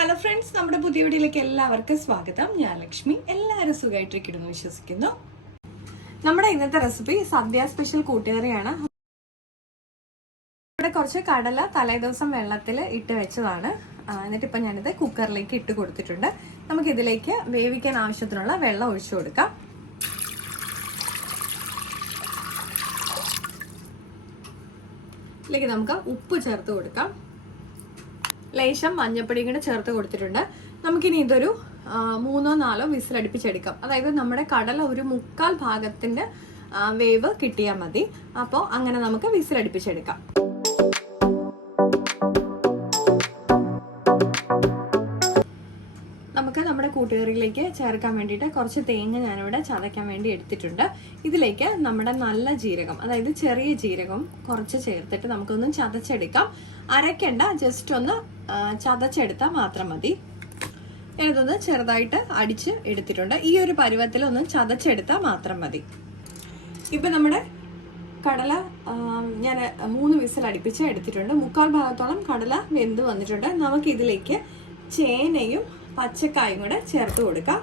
Hello friends, നമ്മുടെ പുതിയ വീഡിയോയിലേക്ക് എല്ലാവർക്കും സ്വാഗതം. ഞാൻ ലക്ഷ്മി. എല്ലാവരും സുഖമായിട്ടിരിക്കുന്നു വിശ്വസിക്കുന്നു. നമ്മുടെ ഇന്നത്തെ റെസിപ്പി സദ്യ സ്പെഷ്യൽ കൂട്ടുകറിയാണ്. ഇവിടെ കുറച്ച് കടല തലേദിവസം വെള്ളത്തിൽ ഇട്ട് വെച്ചതാണ്. എന്നിട്ടിപ്പോൾ ഞാനിത് കുക്കറിലേക്ക് ഇട്ട് കൊടുത്തിട്ടുണ്ട്. നമുക്കിതിലേക്ക് വേവിക്കാൻ ആവശ്യത്തിനുള്ള വെള്ളം ഒഴിച്ചു കൊടുക്കാം. ഇതിലേക്ക് നമുക്ക് ഉപ്പ് ചേർത്ത് കൊടുക്കാം. ലേശം മഞ്ഞപ്പൊടിയും കൂടെ ചേർത്ത് കൊടുത്തിട്ടുണ്ട്. നമുക്കിനി ഇതൊരു 3-4 വിസിൽ അടുപ്പിച്ചെടുക്കാം. അതായത് നമ്മുടെ കടല ഒരു 1/4 ഭാഗത്തിന്റെ വേവ് കിട്ടിയാൽ മതി. അപ്പോൾ അങ്ങനെ നമുക്ക് വിസിൽ അടുപ്പിച്ചെടുക്കാം. നമുക്ക് നമ്മുടെ കൂട്ടുകറിയിലേക്ക് ചേർക്കാൻ വേണ്ടിയിട്ട് കുറച്ച് തേങ്ങ ഞാനിവിടെ ചതയ്ക്കാൻ വേണ്ടി എടുത്തിട്ടുണ്ട്. ഇതിലേക്ക് നമ്മുടെ നല്ല ജീരകം, അതായത് ചെറിയ ജീരകം കുറച്ച് ചേർത്തിട്ട് നമുക്കൊന്ന് ചതച്ചെടുക്കാം. അരയ്ക്കണ്ട, ജസ്റ്റ് ഒന്ന് ചതച്ചെടുത്താൽ മാത്രം മതി. ഞാനിതൊന്ന് ചെറുതായിട്ട് അടിച്ച് എടുത്തിട്ടുണ്ട്. ഈ ഒരു പരുവത്തിൽ ഒന്ന് ചതച്ചെടുത്താൽ മാത്രം മതി. ഇപ്പം നമ്മുടെ കടല ഞാൻ 3 വിസിൽ അടുപ്പിച്ച് എടുത്തിട്ടുണ്ട്. 1/4 ഭാഗത്തോളം കടല വെന്ത് വന്നിട്ടുണ്ട്. നമുക്കിതിലേക്ക് ചേനയും പച്ചക്കായും കൂടെ ചേർത്ത് കൊടുക്കാം.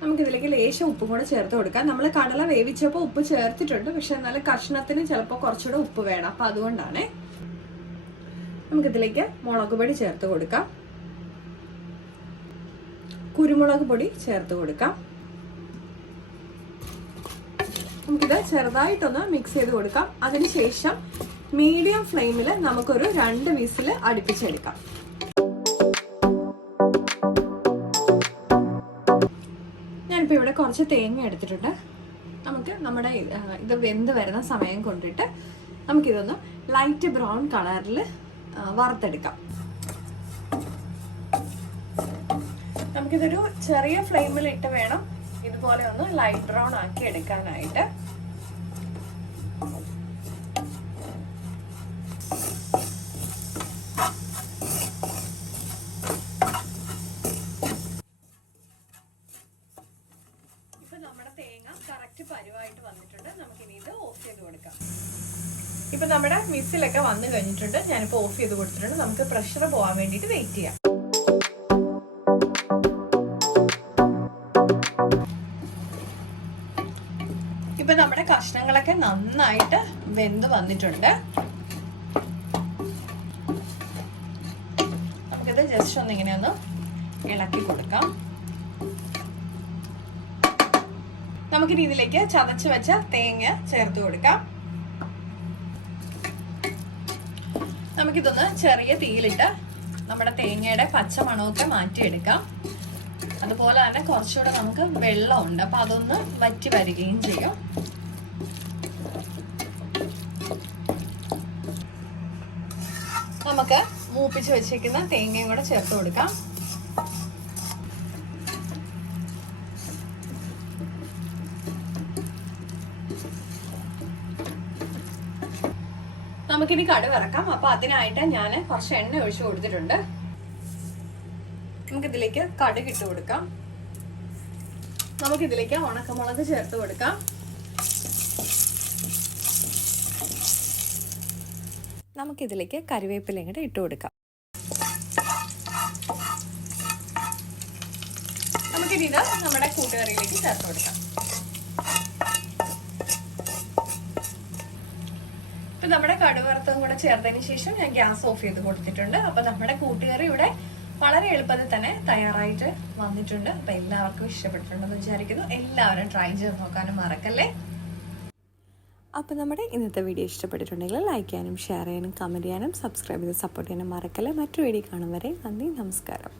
നമുക്കിതിലേക്ക് ലേശം ഉപ്പും കൂടെ ചേർത്ത് കൊടുക്കാം. നമ്മൾ കടല വേവിച്ചപ്പോൾ ഉപ്പ് ചേർത്തിട്ടുണ്ട്, പക്ഷെ എന്നാലും കഷ്ണത്തിന് ചിലപ്പോൾ കുറച്ചുകൂടെ ഉപ്പ് വേണം. അപ്പം അതുകൊണ്ടാണ്. നമുക്കിതിലേക്ക് മുളക് പൊടി ചേർത്ത് കൊടുക്കാം. കുരുമുളക് പൊടി ചേർത്ത് കൊടുക്കാം. നമുക്കിത് ചെറുതായിട്ടൊന്ന് മിക്സ് ചെയ്ത് കൊടുക്കാം. അതിനുശേഷം മീഡിയം ഫ്ലെയിമിൽ നമുക്കൊരു 2 വിസിൽ അടുപ്പിച്ചെടുക്കാം. ഞാനിപ്പോൾ ഇവിടെ കുറച്ച് തേങ്ങ എടുത്തിട്ടുണ്ട്. നമുക്ക് നമ്മുടെ ഇത് വെന്ത് വരുന്ന സമയം കൊണ്ടിട്ട് നമുക്കിതൊന്ന് ലൈറ്റ് ബ്രൗൺ കളറിൽ വറുത്തെടുക്കാം. നമുക്കിതൊരു ചെറിയ ഫ്ലെയിമിൽ ഇട്ട് വേണം ഇതുപോലെ ഒന്ന് ലൈറ്റ് ബ്രൗൺ ആക്കി എടുക്കാനായിട്ട്. ഇപ്പൊ നമ്മുടെ തേങ്ങ കറക്റ്റ് പരുവായിട്ട് വന്നിട്ടുണ്ട്. നമുക്കിനി ഇത് ഓഫ് ചെയ്ത് കൊടുക്കാം. ഇപ്പൊ നമ്മുടെ വിസിലൊക്കെ വന്നു കഴിഞ്ഞിട്ടുണ്ട്. ഞാനിപ്പോ ഓഫ് ചെയ്ത് കൊടുത്തിട്ടുണ്ട്. നമുക്ക് പ്രഷർ പോകാൻ വേണ്ടിയിട്ട് വെയിറ്റ് ചെയ്യാം. ഇപ്പൊ നമ്മുടെ കഷ്ണങ്ങളൊക്കെ നന്നായിട്ട് വെന്ത് വന്നിട്ടുണ്ട്. നമുക്കിത് ജസ്റ്റ് ഒന്ന് ഇങ്ങനെ ഒന്ന് ഇളക്കി കൊടുക്കാം. നമുക്കിനി ഇതിലേക്ക് ചതച്ച് വെച്ച തേങ്ങ ചേർത്ത് കൊടുക്കാം. നമുക്കിതൊന്ന് ചെറിയ തീയിലിട്ട് നമ്മുടെ തേങ്ങയുടെ പച്ചമണമൊക്കെ മാറ്റിയെടുക്കാം. അതുപോലെ തന്നെ കുറച്ചുകൂടെ നമുക്ക് വെള്ളമുണ്ട്, അപ്പൊ അതൊന്ന് വറ്റി വരികയും ചെയ്യും. നമുക്ക് മൂപ്പിച്ച് വെച്ചിരിക്കുന്ന തേങ്ങയും കൂടെ ചേർത്ത് കൊടുക്കാം. നമുക്കിനി കടുക് വറക്കാം. അപ്പൊ അതിനായിട്ട് ഞാൻ കുറച്ച് എണ്ണ ഒഴിച്ചു കൊടുത്തിട്ടുണ്ട്. നമുക്കിതിലേക്ക് കടുക് ഇട്ട് കൊടുക്കാം. നമുക്കിതിലേക്ക് ഉണക്കമുളക് ചേർത്ത് കൊടുക്കാം. നമുക്കിതിലേക്ക് കറിവേപ്പിലയും കൂടെ ഇട്ട് കൊടുക്കാം. നമുക്കിനി ഇത് നമ്മുടെ കൂട്ടുകറിയിലേക്ക് ചേർത്ത് കൊടുക്കാം. ഇപ്പൊ നമ്മുടെ കടുക് വറുത്തതും കൂടെ ചേർത്തതിന് ശേഷം ഞാൻ ഗ്യാസ് ഓഫ് ചെയ്ത് കൊടുത്തിട്ടുണ്ട്. അപ്പൊ നമ്മുടെ കൂട്ടുകറി ഇവിടെ വളരെ എളുപ്പത്തിൽ തന്നെ തയ്യാറായിട്ട് വന്നിട്ടുണ്ട്. അപ്പൊ എല്ലാവർക്കും ഇഷ്ടപ്പെട്ടിട്ടുണ്ടെന്ന് വിചാരിക്കുന്നു. എല്ലാവരും ട്രൈ ചെയ്ത് നോക്കാനും മറക്കല്ലേ. അപ്പോൾ നമ്മുടെ ഇന്നത്തെ വീഡിയോ ഇഷ്ടപ്പെട്ടിട്ടുണ്ടെങ്കിൽ ലൈക്ക് ചെയ്യാനും ഷെയർ ചെയ്യാനും കമൻറ്റ് ചെയ്യാനും സബ്സ്ക്രൈബ് ചെയ്ത് സപ്പോർട്ട് ചെയ്യാനും മറക്കല്ലേ. മറ്റൊരു വീഡിയോ കാണും വരെ നന്ദി, നമസ്കാരം.